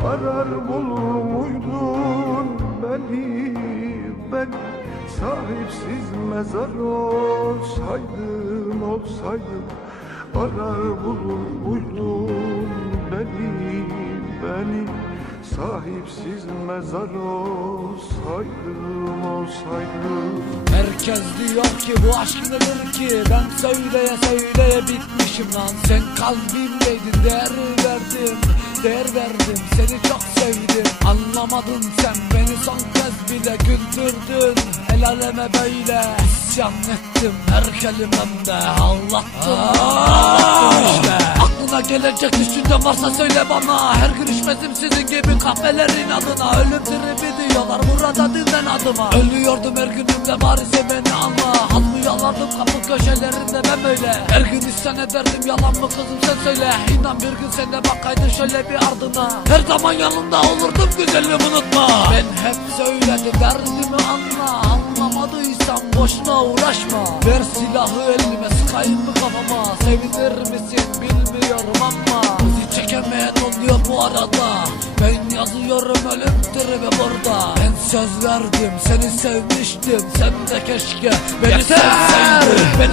Arar bulur muydun beni? Ben Sahipsiz mezar olsaydım olsaydım. Arar bulur muydun beni? Beni Sahipsiz mezar olsaydım olsaydım. Herkes diyor ki bu aşk nedir ki? Ben söyleye söyleye bitmişim lan. Sen kalbimdeydin değer verdim Değer verdim seni çok sevdim. Anlamadın sen beni son kez bile güldürdün. El aleme böyle isyan ettim Her kelimemde. Ağlattın Ağlattın işte gelecek düşünce varsa söyle bana. Her gün içmezim sizin gibi kahvelerin adına. Ölüm tribi diyorlar burada dinlen adıma. Ölüyordum her günümde bari beni anla Az mı yalandım kapı köşelerinde ben böyle. Her gün isyan ederdim yalan mı kızım sen söyle. İnan bir gün sen de bakaydın şöyle bir ardına. Her zaman yanında olurdum güzelim unutma. Ben hep söyledim derdimi anla Anlamadıysan boşuna uğraşma. Ver silahı elime sıkayım mı kafama? Sevinir misin bilmiyorum ama Bizi çekemeyen oluyor bu arada. Ben yazıyorum ölüm tribi burada. Ben söz verdim seni sevmiştim. Sen de keşke beni sevseydin. Ben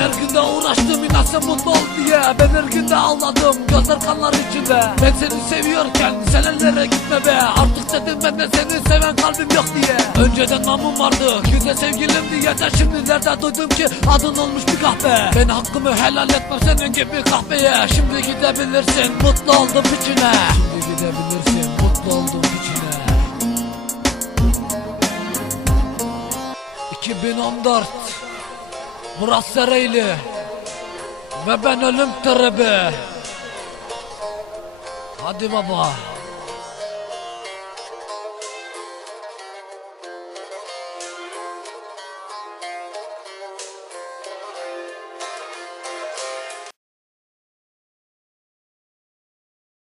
Ben her günde ağladım gözler kanlar içinde. Ben seni seviyorken sen ellere gitme be. Artık dedim ben de seni seven kalbim yok diye. Önceden namım vardı güzel sevgilim diye. De Şimdilerde duydum ki adın olmuş bir kahve Ben hakkımı helal etmem senin gibi kahveye Şimdi gidebilirsin mutlu oldum içine. Şimdi gidebilirsin mutlu oldum içine. 2014 Murat Sereyli Ve ben ölüm tribi Hadi baba